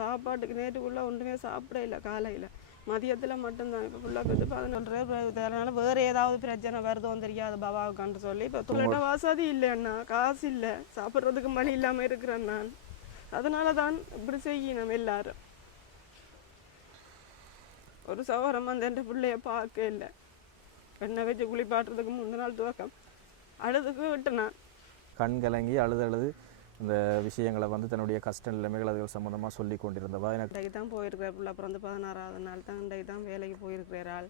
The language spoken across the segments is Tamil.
சாப்பாட்டுக்கு நேற்றுக்குள்ளே ஒன்றுமே சாப்பிட இல்லை காலையில். மதியத்தில் மட்டும்தான். இப்போ ஃபுல்லாக வந்து பதினொன்றரை அதனால வேறு ஏதாவது பிரச்சனை வருதோன்னு தெரியாது பாபாவுக்கான்னு சொல்லி. இப்போ தொழில வசதி இல்லைண்ணா காசு இல்லை. சாப்பிட்றதுக்கு மணி இல்லாமல் இருக்கிறேன் நான். அதனால தான் இப்படி செய்யணும் எல்லாரும். ஒரு சவரம் வந்து என் பிள்ளைய பார்க்க இல்லை. எண்ணெய் வச்சு குளிப்பாட்டுறதுக்கு முந்தின நாள் துவக்கம். அழுதுக்கு விட்டுனான் கண் கலங்கி அழுது அழுது இந்த விஷயங்களை வந்து தன்னுடைய கஷ்ட நிலைமைகள் அதுகள் சம்மந்தமாக சொல்லி கொண்டிருந்தவா? எனக்கு தான் போயிருக்கிறார் பிள்ளை பிறந்து பதினாறாவது நாள் தான் இன்றைக்கு தான் வேலைக்கு போயிருக்கிறார்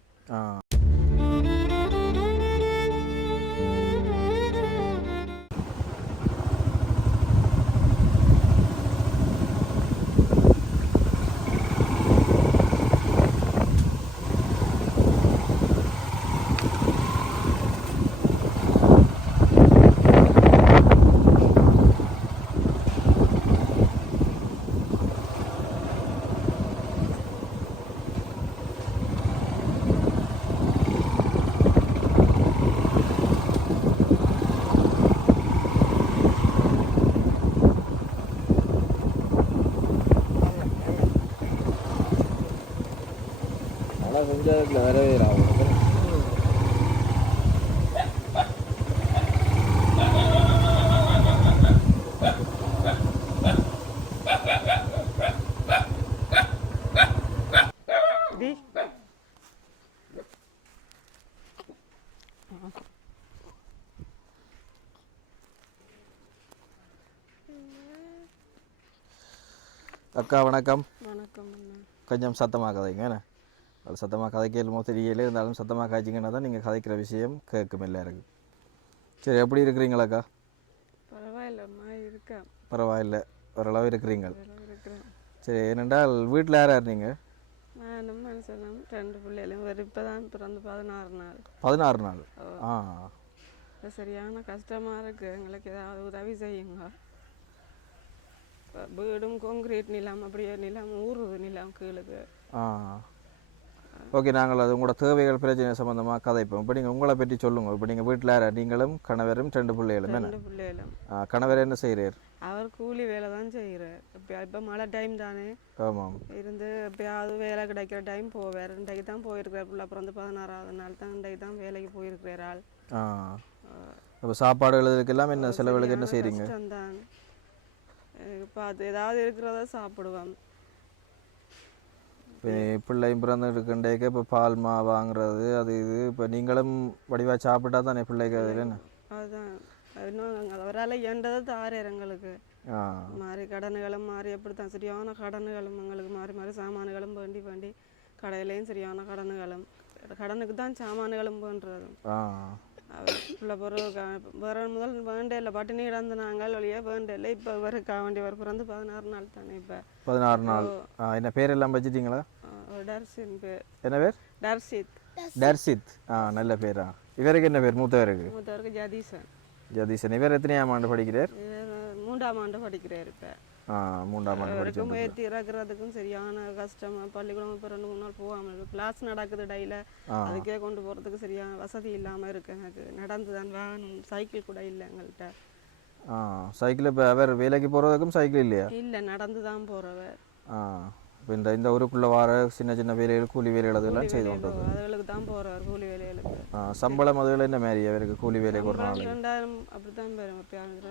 ஆள் ஆ மழை செஞ்சதுக்குள்ள வரவே ஆகும் தி அக்கா வணக்கம் வணக்கம் அண்ணா கொஞ்சம் சத்தமாக கதைங்க என்ன அது சத்தமாக கதைக்கலுமோ தெரியல இருந்தாலும் சத்தமாக காய்ச்சிங்கன்னா தான் நீங்கள் கதைக்கிற விஷயம் கேட்கும் எல்லாருக்கும். சரி எப்படி இருக்கிறீங்களாக்கா பரவாயில்லம்மா இருக்கா பரவாயில்ல ஓரளவு இருக்கிறீங்க. சரி ஏனென்றால் வீட்டில் யார் யார் நீங்கள் நானும் மனுஷனும் ரெண்டு பிள்ளைகளும். ஒரு இப்போ தான் பிறந்து பதினாறு நாள். பதினாறு நாள். ஆ. சரியான கஷ்டமாக இருக்குது எங்களுக்கு ஏதாவது உதவி செய்யுங்க. வீடும் கான்கிரீட் நிலம் அப்படியே நிலம் ஊறுது நிலம் கீழுக்கு. ஆ. ஓகே நாங்கள் அது உங்களோட தேவைகள் பிரச்சனை சம்மந்தமாக கதைப்போம். இப்போ நீங்கள் உங்களை பற்றி சொல்லுங்கள் இப்போ நீங்கள் வீட்டில் யார்? நீங்களும் கணவரும் ரெண்டு பிள்ளைகளும் என்ன? ரெண்டு பிள்ளைகளும் கணவர் என்ன செய்கிறார் அவர் கூலி வேலை தான் செய்கிறார் இப்போ இப்போ மழை டைம் தானே. ஆமாம் இருந்து எப்பயாவது வேலை கிடைக்கிற டைம் போவார். இன்றைக்கு தான் போயிருக்கிறார். பிள்ளை பிறந்து பதினாறாவது நாள் தான் இன்றைக்கு தான் வேலைக்கு போயிருக்கிறார் ஆள். ஆ. இப்போ சாப்பாடு எழுதுறதுக்கெல்லாம் என்ன செலவுகளுக்கு என்ன செய்கிறீங்க இப்போ அது ஏதாவது இருக்கிறத சாப்பிடுவோம். இப்போ பிள்ளையும் பிறந்து இருக்கின்றேக்க இப்போ பால் மா வாங்குறது அது இது இப்போ நீங்களும் வடிவாக சாப்பிட்டா தானே பிள்ளைக்கு என்ன? அதுதான் இன்னும் அவரால் இயன்றதை தாரேர் எங்களுக்கு மாறி கடனுகளும் மாறி அப்படித்தான். சரியான கடனுகளும் எங்களுக்கு மாறி மாறி சாமான்களும் வேண்டி வேண்டி கடையிலையும் சரியான கடனுகளும். கடனுக்கு தான் சாமான்களும் அவர் பிள்ளை பிறகு க- வேற முதல் வேண்டே இல்லை பட்டினி கிடந்து நாங்கள் வழியாக வேண்டே இல்லை இப்போ இவருக்கு வேண்டியவர் பிறந்து பதினாறு நாள் தானே இப்போ. பதினாறு நாள். என்ன பேரெல்லாம் வச்சிட்டீங்களா? டர்சின் பேர். என்ன பேர்? டர்சித். டர்சித். ஆ நல்ல பேரா. இவருக்கு என்ன பேர்? மூத்தவருக்கு? மூத்தவருக்கு ஜதீசன். ஜதீசன். இவர் எத்தனையாம் ஆண்டு படிக்கிறார்? இவர் மூன்றாம் ஆண்டு படிக்கிறார் இப்போ. மூன்றாம் ஆண்டு படிச்சு முயற்சி இறக்குறதுக்கும் சரியான கஷ்டம். பள்ளிக்கூடம் இப்போ ரெண்டு மூணு நாள் போகாமல் கிளாஸ் நடக்குது இடையில. அதுக்கே கொண்டு போகிறதுக்கு சரியான வசதி இல்லாமல் இருக்கு. எனக்கு நடந்து தான் வாகனம் சைக்கிள் கூட இல்லை எங்கள்கிட்ட சைக்கிள் இப்போ அவர் வேலைக்கு போகிறதுக்கும் சைக்கிள் இல்லையா? இல்லை நடந்து தான் போகிறவர் ஆ. இப்போ இந்த இந்த ஊருக்குள்ளே வர சின்ன சின்ன வேலைகள் கூலி வேலைகள் அதெல்லாம் செய்து கொண்டது அதுகளுக்கு தான் போகிறவர் கூலி வேலைகளுக்கு சம்பளம் அதுகள் என்ன மாதிரி? அவருக்கு கூலி வேலைக்கு ஒரு நாளைக்கு. ரெண்டாயிரம் அப்படி தான்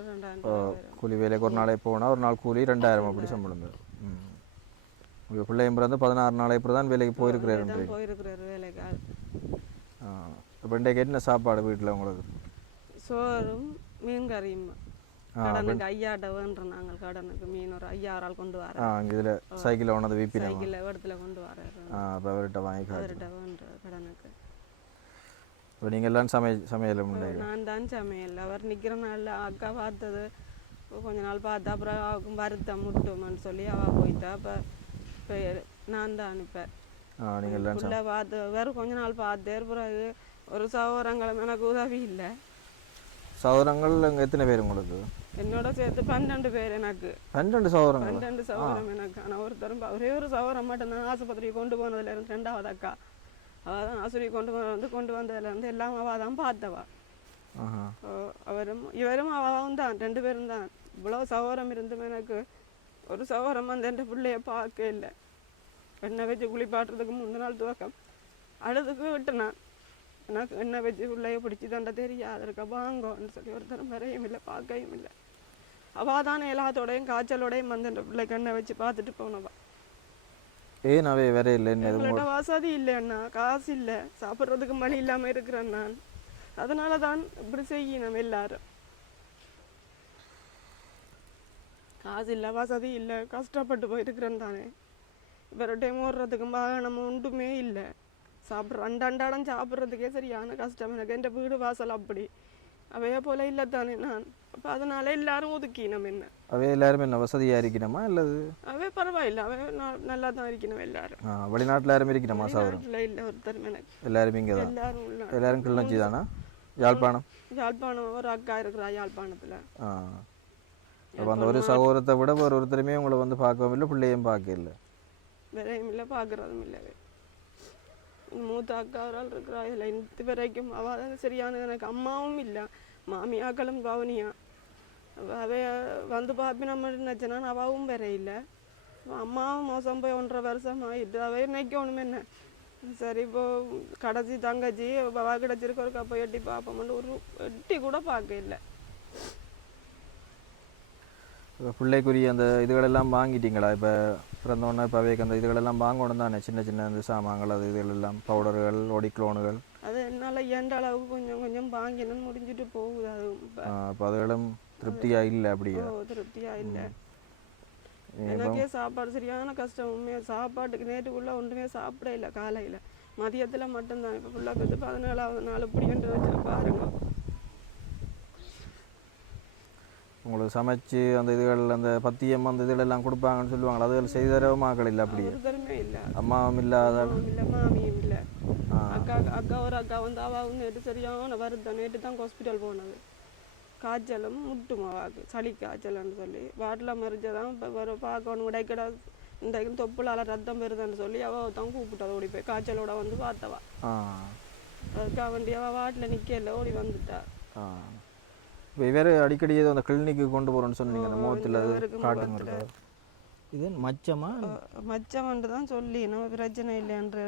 ரெண்டாயிரம் கூலி வேலைக்கு ஒரு நாளைக்கு போனால் ஒரு நாள் கூலி ரெண்டாயிரம் அப்படி சம்பளம் வரும். ம். உங்கள் பிள்ளையும் பிறந்து பதினாறு நாளை இப்படி தான் வேலைக்கு போயிருக்கிறாரு போயிருக்கிறார் வேலைக்கு. இப்போ இன்றைக்கு என்ன சாப்பாடு வீட்டில் உங்களுக்கு? சோறும் மீன் கறியும். கடனுக்கு ஐயாட்ட நாங்கள் கடனுக்கு மீன் ஒரு ஐயாயிரம் கொண்டு வர. இதில் சைக்கிளில் ஒன்றது வீப்பினோம் சைக்கிளில் இடத்துல கொண்டு ஆ அப்போ அவர்கிட்ட வாங்கி காய்ச்சி அவர்கிட்ட வேண்டுற கடனுக்கு இப்போ நீங்கள் எல்லாம் சமை சமையல் முன்னாடி நான் தான் சமையல். அவர் நிற்கிற நாளில் அக்கா பார்த்தது. கொஞ்ச நாள் பார்த்தா அப்புறம் அவளுக்கும் வருத்தம் முட்டுமான்னு சொல்லி அவள் போயிட்டா. அப்போ நான் தான் அனுப்பேன். புள்ள பார்த்து வேறு கொஞ்ச நாள் பார்த்தேன். பிறகு ஒரு சகோதரங்களும் எனக்கு உதவி இல்லை. சகோதரங்கள் எத்தனை பேர் உங்களுக்கு? என்னோட சேர்த்து பன்னெண்டு பேர் எனக்கு பன்னெண்டு சகோதரங்கள் பன்னெண்டு சகோதரம் எனக்கு ஆனால் ஒருத்தரும் ஒரே ஒரு சகோதரம் மட்டும்தான் ஆஸ்பத்திரிக்கு கொண்டு போனதுல இருந்து ரெண்டாவது அக்கா அவள் தான் ஆஸ்பத்திரி கொண்டு வந்து கொண்டு வந்ததுல இருந்து எல்லாம் அவள் தான் பார்த்தவா அவரும் இவரும் அவவும் தான் ரெண்டு பேரும் தான் இவ்வளோ சகோதரம் இருந்தும் எனக்கு ஒரு சகோதரம் வந்து என் பிள்ளைய பார்க்க இல்லை எண்ணெய் வச்சு குளிப்பாட்டுறதுக்கு முந்தின நாள் துவக்கம் அழுதுக்கு விட்டு நான் எனக்கு எண்ணெய் வச்சு பிள்ளைய பிடிச்சி தண்ட தெரியாது இருக்க வாங்கன்னு சொல்லி ஒருத்தரும் வரையும் இல்லை பார்க்கவும் இல்லை அவள் தானே எல்லாத்தோடையும் காய்ச்சலோடையும் வந்து என் பிள்ளைக்கு எண்ணெய் வச்சு பார்த்துட்டு போனவா. ஏன் அவே வேற இல்லைன்னு எங்கள்கிட்ட வசதி இல்லைண்ணா காசு இல்லை சாப்பிட்றதுக்கு மணி இல்லாமல் இருக்கிறேன் நான். அதனால தான் இப்படி செய்யணும் எல்லாரும். காசு இல்லை வசதி இல்லை கஷ்டப்பட்டு போயிருக்கிறேன் தானே. டைம் ஓடுறதுக்கு வாகனம் ஒன்றுமே இல்லை. சாப்பிட்ற அண்டாண்டாடம் சாப்பிட்றதுக்கே சரியான கஷ்டம். எனக்கு என் வீடு வாசல் அப்படி. அவைய போல இல்லை தானே நான். அப்போ அதனால எல்லாரும் ஒதுக்கினோம் என்ன அவே எல்லாருமே என்ன வசதியாக இருக்கணுமா அல்லது அவே பரவாயில்ல அவே நல்லா தான் இருக்கணும் எல்லாரும் வெளிநாட்டுல யாரும் இருக்கணுமா வெளிநாட்டுல இல்லை ஒருத்தரும் எனக்கு எல்லாருமே இங்கே தான் எல்லாரும் எல்லாரும் கிளிநொச்சி தானா யாழ்ப்பாணம் யாழ்ப்பாணம் ஒரு அக்கா இருக்கிறா யாழ்ப்பாணத்துல ஆ அப்போ அந்த ஒரு சகோதரத்தை விட ஒரு ஒருத்தருமே உங்களை வந்து பார்க்கவும் இல்லை பிள்ளையும் பார்க்க இல்லை வேறையும் இல்லை பார்க்குறதும் இல்லை மூத்த அக்கா ஒரு ஆள் இருக்கிறா இதில் இந்த வரைக்கும் அவள் சரியான எனக்கு அம்மாவும் இல்லை மாமியாக்களும் பவனியா அவ- வந்து பார்ப்பி நம்ம நினச்சனா அவாவும் இல்லை. அம்மாவும் மோசம் போய் ஒன்றரை வருஷம் ஆயிட்டு அவை நினைக்கணும் என்ன? சரி இப்போ கடைசி தங்கச்சி அவ கிடச்சிருக்க ஒரு கப்பை எட்டி பார்ப்போம்னு ஒரு எட்டி கூட பார்க்க இல்லை. பிள்ளைக்குரிய அந்த இதுகளெல்லாம் வாங்கிட்டீங்களா? இப்போ பிறந்தோடனே இப்போ அவைக்கு அந்த இதுகளெல்லாம் வாங்கணும் தானே? சின்ன சின்ன இந்த சாமான்கள் அது இதுகளெல்லாம் பவுடர்கள் ஒடிக்ளோனுகள் அது என்னால் ஏண்ட அளவுக்கு கொஞ்சம் கொஞ்சம் வாங்கினு முடிஞ்சிட்டு போகுது அது இப்ப. அப்போ அதுகளும் திருப்தியாக இல்லை அப்படியே? திருப்தியா இல்லை. எனக்கே சாப்பாடு சரியான கஷ்டம். உண்மையா சாப்பாட்டுக்கு நேற்றுக்குள்ள ஒன்றுமே சாப்பிட இல்லை காலையில். மதியத்தில் மட்டும்தான். இப்போ ஃபுல்லாக வந்து பதினேழாவது நாள் இப்படின்ற வச்சு பாருங்க. உங்களுக்கு சமைச்சு அந்த இதுகள் அந்த பத்தியம் அந்த இதுகளெல்லாம் கொடுப்பாங்கன்னு சொல்லுவாங்களா அதுகள் செய்து தரவுமாக்கள் இல்லை அப்படியே? ஒருத்தருமே இல்லை. அம்மாவும் இல்லாத இல்லை மாமியும் இல்லை. அக்கா அக்கா ஒரு அக்கா வந்து அவள் நேற்று சரியான வருத்தம். நேற்று தான் ஹாஸ்பிட்டல் போனது. காய்ச்சலும் முட்டும் அவாக்கு சளி காய்ச்சல்னு சொல்லி. வாட்டில் மறிச்சதான் இப்போ வர பார்க்கணும். உடைக்கடா இன்றைக்கும் தொப்புளால் ரத்தம் பெறுதுன்னு சொல்லி அவள் தான் கூப்பிட்டா ஓடி போய் காய்ச்சலோட வந்து பார்த்தவா. ஆ. அதுக்காக வேண்டி அவள் வாட்டில் நிற்கல ஓடி வந்துட்டா. இப்போ வேறு அடிக்கடி ஏதோ அந்த கிளினிக்கு கொண்டு போகிறோன்னு சொன்னீங்க அந்த முகத்தில் இருக்கா இது மச்சமா? மச்சமன்று தான் சொல்லி நம்ம பிரச்சனை இல்லைன்ற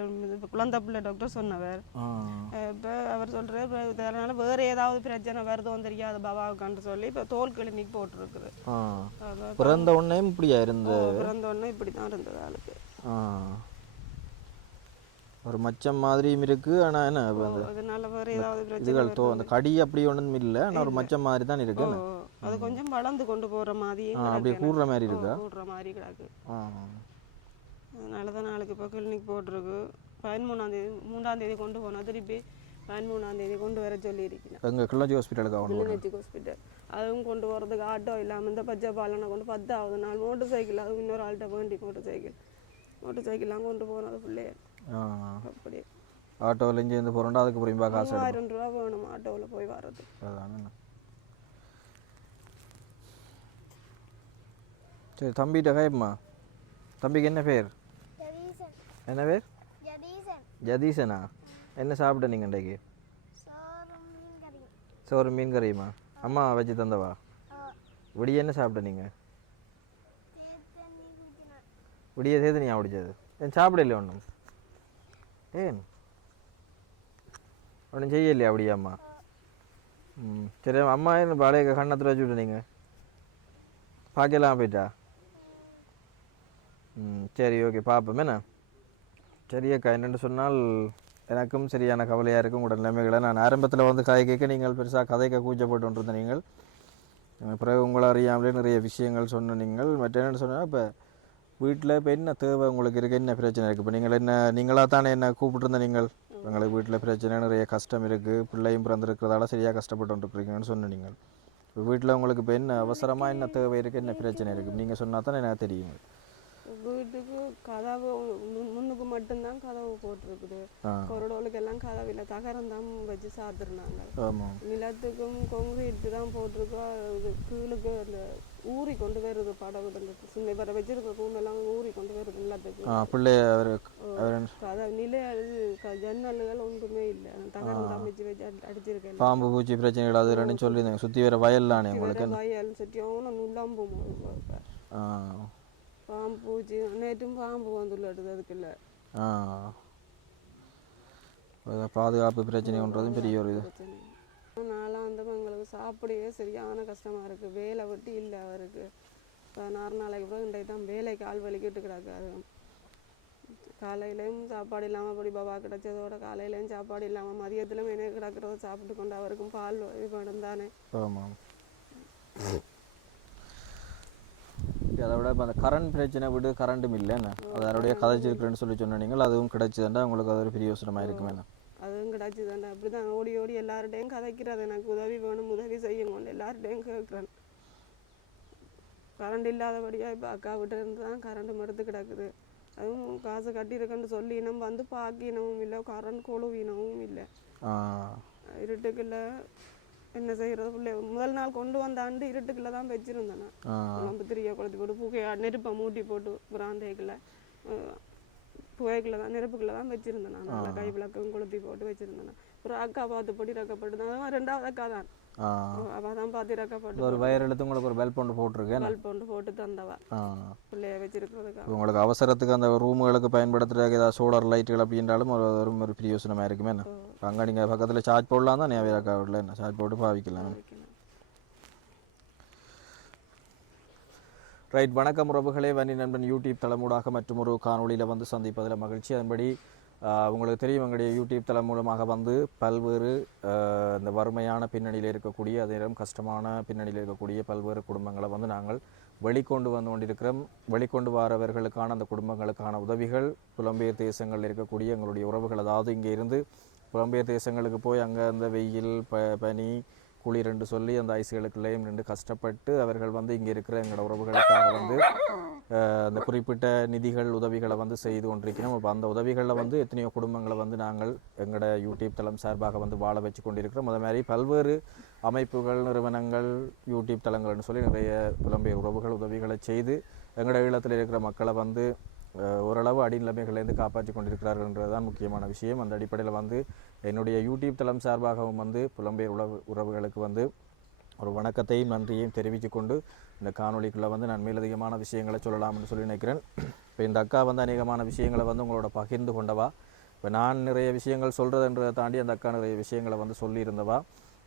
குழந்தை பிள்ளை டாக்டர் சொன்னவர். இப்போ அவர் சொல்கிறார் இதனால வேறு ஏதாவது பிரச்சனை வருதோ தெரியாது பாபாவுக்கான்னு சொல்லி இப்போ தோல் கிளினிக் போட்டிருக்குது. பிறந்த உடனே இப்படியா இருந்த பிறந்த உடனே இப்படி தான் இருந்தது ஆளுக்கு. ஒரு மச்சம் மாதிரியும் இருக்கு ஆனா என்ன அதனால வேறு ஏதாவது பிரச்சனை இதுகள் தோ அந்த கடி அப்படி ஒன்றும் இல்லை. ஆனால் ஒரு மச்சம் மாதிரி தான் இருக்கு அது கொஞ்சம் வளர்ந்து கொண்டு போகிற மாதிரி அப்படியே கூடுற மாதிரி இருக்கா கூடுற மாதிரி கிடக்கு. அதனால தான் நாளைக்கு இப்போ கிளினிக் போட்டிருக்கு. பதிமூணாந்தேதி மூணாந்தேதி கொண்டு போனால் திருப்பி பதிமூணாந்தேதி கொண்டு வர சொல்லியிருக்கேன். எங்கள் கிள்ளச்சி ஹாஸ்பிட்டலுக்கு ஆகணும் ஹாஸ்பிட்டல் அதுவும் கொண்டு போகிறதுக்கு ஆட்டோ இல்லாமல் இந்த பச்சை பாலனை கொண்டு பத்தாவது நாள் மோட்டர் சைக்கிள் அதுவும் இன்னொரு ஆள்கிட்ட வேண்டி மோட்டர் சைக்கிள் மோட்டர் சைக்கிள்லாம் கொண்டு போனது பிள்ளைய அப்படி ஆட்டோவில் இருந்து போகிறோம்டா அதுக்கு காசு எடுக்கும் மூவாயிரம் ரூபா வேணும் ஆட்டோவில் போய் வர்றது அதான். சரி தம்பிகிட்ட கேட்புமா தம்பிக்கு என்ன பேர் என்ன பேர் ஜதீசன் என்ன சாப்பிட்ட நீங்கள் இன்றைக்கு சோறு மீன் கறியுமா அம்மா வச்சு தந்தவா விடிய என்ன சாப்பிட்ட நீங்கள் விடிய சேர்த்து நீ பிடிச்சது ஏன் சாப்பிடலையே ஒன்றும் ஏன் ஒன்றும் செய்யலையா அப்படியா அம்மா ம் சரி அம்மா என்ன பழைய கண்ணத்தில் வச்சு விட்டு நீங்கள் பார்க்கலாம் போயிட்டா சரி ஓகே பார்ப்போம் என்ன? சரி அக்கா என்னென்னு சொன்னால் எனக்கும் சரியான கவலையாக இருக்கும். உங்களோட நிலைமைகளை நான் ஆரம்பத்தில் வந்து கதை கேட்க நீங்கள் பெருசாக கதைக்க கூச்சப்பட்டு கொண்டிருந்த நீங்கள். பிறகு உங்களை அறியாமலே நிறைய விஷயங்கள் சொன்ன நீங்கள். மற்ற என்னென்னு சொன்னால் இப்போ வீட்டில் இப்போ என்ன தேவை உங்களுக்கு இருக்குது என்ன பிரச்சனை இருக்குது இப்போ நீங்கள் என்ன நீங்களாக தானே என்ன கூப்பிட்டுருந்த நீங்கள்? எங்களுக்கு வீட்டில் பிரச்சனை நிறைய கஷ்டம் இருக்குது பிள்ளையும் பிறந்திருக்கிறதால சரியாக கஷ்டப்பட்டு இருக்கிறீங்கன்னு சொன்ன நீங்கள். இப்போ வீட்டில் உங்களுக்கு இப்போ என்ன அவசரமாக என்ன தேவை இருக்குது என்ன பிரச்சனை இருக்குது நீங்கள் சொன்னால் தானே எனக்கு தெரியுங்க வீட்டுக்கு கதவு முன்- முன்னுக்கு மட்டும்தான் கதவு போட்டிருக்குது. கொரடோலுக்கு எல்லாம் கதவு இல்லை தகரம் தான் வச்சு சாத்துருந்தாங்க நிலத்துக்கும் கொங்குரீட்டு தான் போட்டிருக்கோம் கீழுக்கு அந்த ஊறி கொண்டு வருது படகு அந்த சின்ன வர வச்சிருக்க கூண்டெல்லாம் ஊறி கொண்டு வருது நிலத்துக்கு. கதவு நிலை ஜன்னல்கள் ஒன்றுமே இல்லை. தகரம் தான் வச்சு வச்சு அடி- அடிச்சிருக்கேன் பாம்பு பூச்சி அது ரெண்டும் சொல்லியிருந்தேங்க. சுற்றி வேறு வயல்லானே உங்களுக்கு வயல் ஆ. பாம்பு பூச்சி நேற்றும் பாம்பு வந்துள்ளது அதுக்குள்ள பாதுகாப்பு பிரச்சனைன்றதும் பெரிய ஒரு இது. நான்லாம் வந்து எங்களுக்கு சாப்பிடவே சரியான கஷ்டமா இருக்கு. வேலை விட்டு இல்லை அவருக்கு. பதினாறு நாளைக்கு அப்புறம் இன்றைக்கு தான் வேலைக்கு ஆள் வலிக்கிட்டு கிடக்காரு. காலையிலையும் சாப்பாடு இல்லாமல் அப்படி பாபா கிடைச்சதோட காலையிலையும் சாப்பாடு இல்லாமல் மதியத்திலும் என்ன கிடக்கிறத சாப்பிட்டு கொண்டு அவருக்கும் பால் இது வேணும் தானே. அதை விட இப்போ அந்த கரண்ட் பிரச்சனை விடு கரண்ட்டும் இல்லைண்ணே அது அதோடைய கதைச்சிருக்கிறேன்னு சொல்லி சொன்னீங்க அதுவும் கிடைச்சதுண்டா உங்களுக்கு அது ஒரு பெரிய யோசனமாக இருக்குமேண்ணே அதுவும் கிடச்சிதாண்டா. அப்படி தான் ஓடி ஓடி எல்லார்ட்டையும் கதைக்கிறது. எனக்கு உதவி வேணும் உதவி செய்யுங்க எல்லார்ட்டையும் கேட்குறேன். கரண்ட் இல்லாதபடியாக இப்போ அக்கா விட்டு இருந்து தான் கரண்ட் மறுத்து கிடக்குது. அதுவும் காசு கட்டியிருக்கேன்னு சொல்லி இனம் வந்து பார்க்கினவும் இல்லை கரண்ட் கொழுவினவும் இல்லை. இருட்டுக்குள்ள என்ன செய்யறது? பிள்ளை முதல் நாள் கொண்டு வந்தாண்டு இருட்டுக்குள்ள தான் வச்சிருந்தேன் நான். குழம்பு திரிய கொளுத்தி போட்டு புகையா நெருப்பை மூட்டி போட்டு பிராந்தைக்குள்ள புகைக்குள்ள தான் நெருப்புக்குள்ள தான் வச்சிருந்தேன் நான். நல்லா கை விளக்கும் கொளுத்தி போட்டு வச்சிருந்தேன். ஒரு அக்கா பார்த்து படி ரக்கப்பட்டு தான் ரெண்டாவது அக்கா தான். ஒரு வயர் எடுத்து உங்களுக்கு ஒரு பெல் பொண்டு போட்டிருக்கேன். பல்ப் ஒன்று போட்டு தந்தவ. பிள்ளைய வச்சிருக்கிறதுக்காக. இப்போ உங்களுக்கு அவசரத்துக்கு அந்த ரூமுகளுக்கு பயன்படுத்துறதுக்கு ஏதாவது சோலார் லைட்டுகள் அப்படின்றாலும் ஒரு ஒரு ஒரு பெரிய யோசனமாக இருக்குமே என்ன? அங்கே நீங்கள் பக்கத்தில் சார்ஜ் போடலாம் தான்? இருக்கா வீட்டில் என்ன? சார்ஜ் போட்டு பாவிக்கலாம். ரைட் வணக்கம் உறவுகளே. வன்னி நண்பன் யூடியூப் தளமூடாக மற்றும் ஒரு காணொளியில் வந்து சந்திப்பதில் மகிழ்ச்சி. அதன்படி உங்களுக்கு தெரியும் எங்களுடைய யூடியூப் தளம் மூலமாக வந்து பல்வேறு இந்த வறுமையான பின்னணியில் இருக்கக்கூடிய அதே நேரம் கஷ்டமான பின்னணியில் இருக்கக்கூடிய பல்வேறு குடும்பங்களை வந்து நாங்கள் வெளிக்கொண்டு வந்து கொண்டிருக்கிறோம். வெளிக்கொண்டு வரவர்களுக்கான அந்த குடும்பங்களுக்கான உதவிகள் புலம்பெயர் தேசங்களில் இருக்கக்கூடிய எங்களுடைய உறவுகள் அதாவது இங்கே இருந்து புலம்பெயர் தேசங்களுக்கு போய் அங்கே அந்த வெயில் ப பனி குளிர் என்று சொல்லி அந்த ஐஸ்களுக்குள்ளேயும் நின்று கஷ்டப்பட்டு அவர்கள் வந்து இங்கே இருக்கிற எங்களோட உறவுகளுக்காக வந்து அந்த குறிப்பிட்ட நிதிகள் உதவிகளை வந்து செய்து கொண்டிருக்கிறோம். அப்போ அந்த உதவிகளில் வந்து எத்தனையோ குடும்பங்களை வந்து நாங்கள் எங்களோட யூடியூப் தளம் சார்பாக வந்து வாழ வச்சு கொண்டிருக்கிறோம். அதே மாதிரி பல்வேறு அமைப்புகள் நிறுவனங்கள் யூடியூப் தளங்கள்னு சொல்லி நிறைய புலம்பெயர் உறவுகள் உதவிகளை செய்து எங்களோட ஈழத்தில் இருக்கிற மக்களை வந்து ஓரளவு அடிநிலைமைகள்லேருந்து காப்பாற்றி கொண்டிருக்கிறார்கள்ன்றது தான் முக்கியமான விஷயம். அந்த அடிப்படையில் வந்து என்னுடைய யூடியூப் தளம் சார்பாகவும் வந்து புலம்பெயர் உறவு உறவுகளுக்கு வந்து ஒரு வணக்கத்தையும் நன்றியையும் தெரிவித்து கொண்டு இந்த காணொலிக்குள்ளே வந்து நான் மேலதிகமான விஷயங்களை சொல்லலாம்னு சொல்லி நினைக்கிறேன். இப்போ இந்த அக்கா வந்து அநேகமான விஷயங்களை வந்து உங்களோட பகிர்ந்து கொண்டவா? இப்போ நான் நிறைய விஷயங்கள் சொல்கிறதுன்றதை தாண்டி அந்த அக்கா நிறைய விஷயங்களை வந்து சொல்லியிருந்தவா?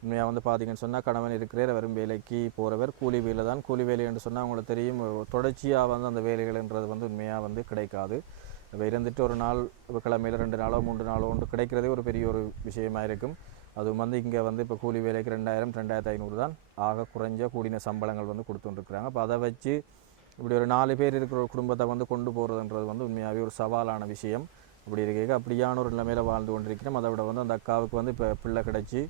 உண்மையாக வந்து பார்த்தீங்கன்னு சொன்னால் கணவன் இருக்கிறேர் வெறும் வேலைக்கு போகிறவர் கூலி வேலை தான் கூலி வேலை என்று சொன்னால் அவங்களுக்கு தெரியும் தொடர்ச்சியாக வந்து அந்த வேலைகள்ன்றது வந்து உண்மையாக வந்து கிடைக்காது. இப்போ இருந்துட்டு ஒரு நாள் இப்போ கிழமையில் ரெண்டு நாளோ மூன்று நாளோ ஒன்று கிடைக்கிறதே ஒரு பெரிய ஒரு விஷயமாக இருக்கும். அதுவும் வந்து இங்கே வந்து இப்போ கூலி வேலைக்கு ரெண்டாயிரம் ரெண்டாயிரத்து ஐநூறு தான். ஆக குறைஞ்ச கூடின சம்பளங்கள் வந்து கொடுத்துட்டுருக்குறாங்க அப்போ அதை வச்சு இப்படி ஒரு நாலு பேர் இருக்கிற ஒரு குடும்பத்தை வந்து கொண்டு போகிறதுன்றது வந்து உண்மையாகவே ஒரு சவாலான விஷயம். அப்படி இருக்க அப்படியான ஒரு நிலைமையில் வாழ்ந்து கொண்டிருக்கிறோம். அதை விட வந்து அந்த அக்காவுக்கு வந்து இப்போ பிள்ளை கிடச்சி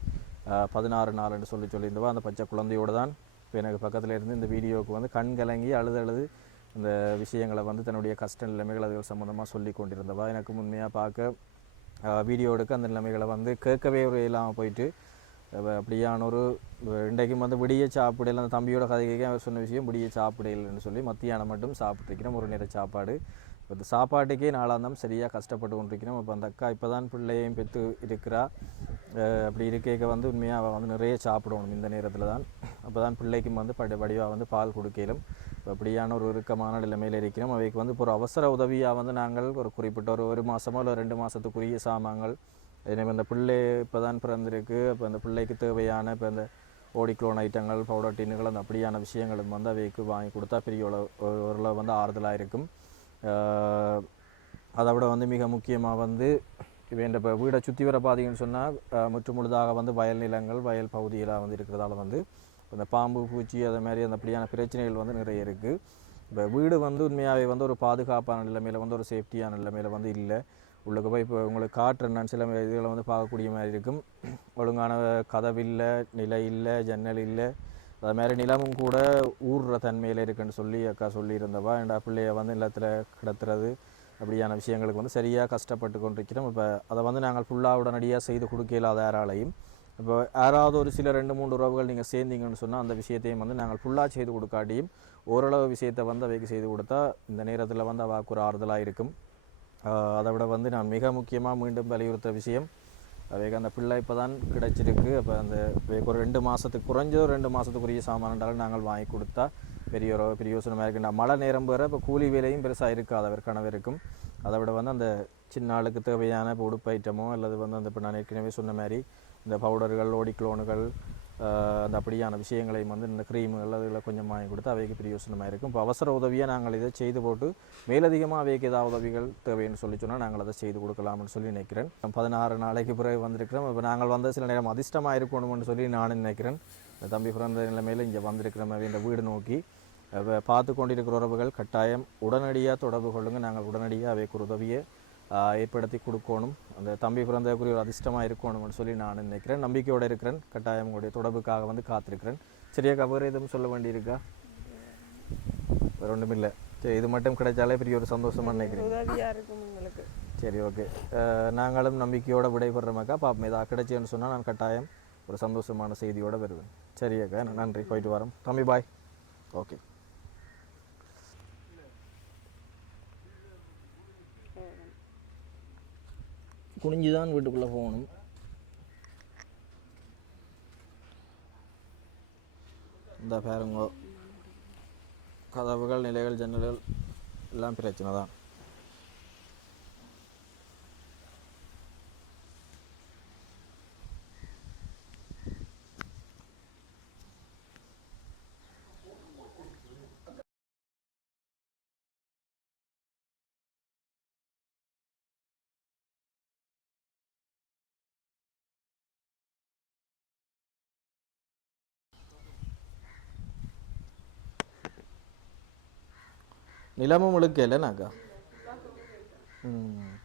பதினாறு நாள்னு சொல்லி சொல்லியிருந்தவா அந்த பச்சை குழந்தையோடு தான். இப்போ எனக்கு பக்கத்தில் இருந்து இந்த வீடியோவுக்கு வந்து கண் கலங்கி அழுது அழுது இந்த விஷயங்களை வந்து தன்னுடைய கஷ்ட நிலைமைகள் அதுகள் சம்மந்தமாக சொல்லி கொண்டிருந்தவா. எனக்கு உண்மையாக பார்க்க வீடியோ எடுக்க அந்த நிலைமைகளை வந்து கேட்கவே ஒரு இல்லாமல் போயிட்டு அப்படியான ஒரு இன்றைக்கும் வந்து விடிய சாப்பிடல அந்த தம்பியோட கதை அவர் சொன்ன விஷயம் விடிய சாப்பிடலன்னு சொல்லி மத்தியானம் மட்டும் சாப்பிட்ருக்கிறோம் ஒரு நேர சாப்பாடு. இப்போ இந்த சாப்பாட்டுக்கே நாளாந்தம் சரியாக கஷ்டப்பட்டு கொண்டிருக்கிறோம். இப்போ அந்த அக்கா இப்போ தான் பிள்ளையையும் பெற்று இருக்கிறா. அப்படி இருக்கேக்க வந்து உண்மையாக அவள் வந்து நிறைய சாப்பிடணும் இந்த நேரத்தில் தான். அப்போ தான் பிள்ளைக்கும் வந்து படி வடிவாக வந்து பால் கொடுக்கலும். இப்போ அப்படியான ஒரு இறுக்கமான நிலைமையில் இருக்கிறோம். அவைக்கு வந்து இப்போ ஒரு அவசர உதவியாக வந்து நாங்கள் ஒரு குறிப்பிட்ட ஒரு ஒரு மாதமோ இல்லை ரெண்டு மாதத்துக்குரிய சாமான்கள் எனவே இந்த பிள்ளை இப்போ தான் பிறந்திருக்கு. இப்போ அந்த பிள்ளைக்கு தேவையான இப்போ இந்த ஓடிக்ளோன் ஐட்டங்கள் பவுடர் டின்னுகள் அந்த அப்படியான விஷயங்களும் வந்து அவைக்கு வாங்கி கொடுத்தா பெரிய ஓரளவு வந்து ஆறுதலாக இருக்கும். அதை விட வந்து மிக முக்கியமாக வந்து வேண்ட இப்போ வீடை சுற்றி வர பார்த்தீங்கன்னு சொன்னால் முற்று முழுதாக வந்து வயல் நிலங்கள் வயல் பகுதியெல்லாம் வந்து இருக்கிறதால வந்து இந்த பாம்பு பூச்சி அதை மாதிரி அந்த அப்படியான பிரச்சனைகள் வந்து நிறைய இருக்குது இப்போ வீடு வந்து உண்மையாகவே வந்து ஒரு பாதுகாப்பான நிலைமையில் வந்து ஒரு சேஃப்டியான நிலைமையில் வந்து இல்லை. உள்ளுக்கு போய் இப்போ உங்களுக்கு காற்று என்னன்னு சில இதுகளை வந்து பார்க்கக்கூடிய மாதிரி இருக்கும். ஒழுங்கான கதவில்லை இல்லை நிலை இல்லை ஜன்னல் இல்லை. அது மாதிரி நிலமும் கூட ஊறுற தன்மையில் இருக்குன்னு சொல்லி அக்கா சொல்லியிருந்தவா. என்டா பிள்ளைய வந்து நிலத்தில் கிடத்துறது அப்படியான விஷயங்களுக்கு வந்து சரியாக கஷ்டப்பட்டு கொண்டிருக்கிறோம். இப்போ அதை வந்து நாங்கள் ஃபுல்லாக உடனடியாக செய்து கொடுக்கல அதாராலையும் இப்போ யாராவது ஒரு சில ரெண்டு மூன்று உறவுகள் நீங்கள் சேர்ந்தீங்கன்னு சொன்னால் அந்த விஷயத்தையும் வந்து நாங்கள் ஃபுல்லாக செய்து கொடுக்காட்டியும் ஓரளவு விஷயத்தை வந்து அவைக்கு செய்து கொடுத்தா இந்த நேரத்தில் வந்து அவாக்கு ஒரு ஆறுதலாக இருக்கும். அதை விட வந்து நான் மிக முக்கியமாக மீண்டும் வலியுறுத்த விஷயம் அவைக்கு அந்த பிள்ளை இப்போ தான் கிடைச்சிருக்கு. அப்போ அந்த ஒரு ரெண்டு மாதத்துக்கு குறைஞ்சது ரெண்டு மாதத்துக்குரிய சாமான்டாலும் நாங்கள் வாங்கி கொடுத்தா பெரிய ஒரு பெரிய யோசனமாக இருக்குண்டா. மழை நேரம் வேறு இப்போ கூலி வேலையும் பெருசாக இருக்காது அவர் கணவருக்கும் அதை விட வந்து அந்த சின்ன ஆளுக்கு தேவையான இப்போ உடுப்பு ஐட்டமோ அல்லது வந்து அந்த இப்போ நான் ஏற்கனவே சொன்ன மாதிரி இந்த பவுடர்கள் ஓடிக்ளோனுகள் அந்த அப்படியான விஷயங்களை வந்து இந்த க்ரீமுகள் அதில் கொஞ்சம் வாங்கி கொடுத்து அவைக்கு பிரயோசனமாக இருக்கும். இப்போ அவசர உதவியாக நாங்கள் இதை செய்து போட்டு மேலதிகமாக அவைக்கு ஏதாவது உதவிகள் தேவைன்னு சொல்லி சொன்னால் நாங்கள் அதை செய்து கொடுக்கலாம்னு சொல்லி நினைக்கிறேன். பதினாறு நாளைக்கு பிறகு வந்திருக்கிறோம். இப்போ நாங்கள் வந்து சில நேரம் அதிர்ஷ்டமாக இருக்கணும்னு சொல்லி நானும் நினைக்கிறேன். இந்த தம்பி பிறந்த நிலைமையில் இங்கே வந்திருக்கிறோம். இந்த வீடு நோக்கி. பார்த்து கொண்டிருக்கிற உறவுகள் கட்டாயம் உடனடியாக தொடர்பு கொள்ளுங்கள் நாங்கள் உடனடியாக அவைக்கு ஒரு உதவியை ஏற்படுத்தி கொடுக்கணும். அந்த தம்பி பிறந்தக்குரிய ஒரு அதிர்ஷ்டமாக இருக்கணும்னு சொல்லி நான் நினைக்கிறேன். நம்பிக்கையோடு இருக்கிறேன். கட்டாயம் உங்களுடைய தொடர்புக்காக வந்து காத்திருக்கிறேன். சரியா வேறு எதுவும் சொல்ல வேண்டியிருக்கா? வேறு ஒன்றும் இல்லை. சரி இது மட்டும் கிடைச்சாலே பெரிய ஒரு சந்தோஷமாக நினைக்கிறேன். உதவியாக இருக்கும் உங்களுக்கு. சரி ஓகே. நாங்களும் நம்பிக்கையோடு விடைபெறமாக்கா பாப்போம் ஏதாவது கிடைச்சேன்னு சொன்னால் நான் கட்டாயம் ஒரு சந்தோஷமான செய்தியோடு வருவேன். சரியாக்கா நன்றி. போயிட்டு வரோம். தம்பி பாய். ஓகே. குனிஞ்சு தான் வீட்டுக்குள்ளே போகணும். இந்த பேருங்கோ. கதவுகள் நிலைகள் ஜன்னல்கள் எல்லாம் பிரச்சனை தான் நிலமும் முழுக்க இல்லைனாக்கா? ம்.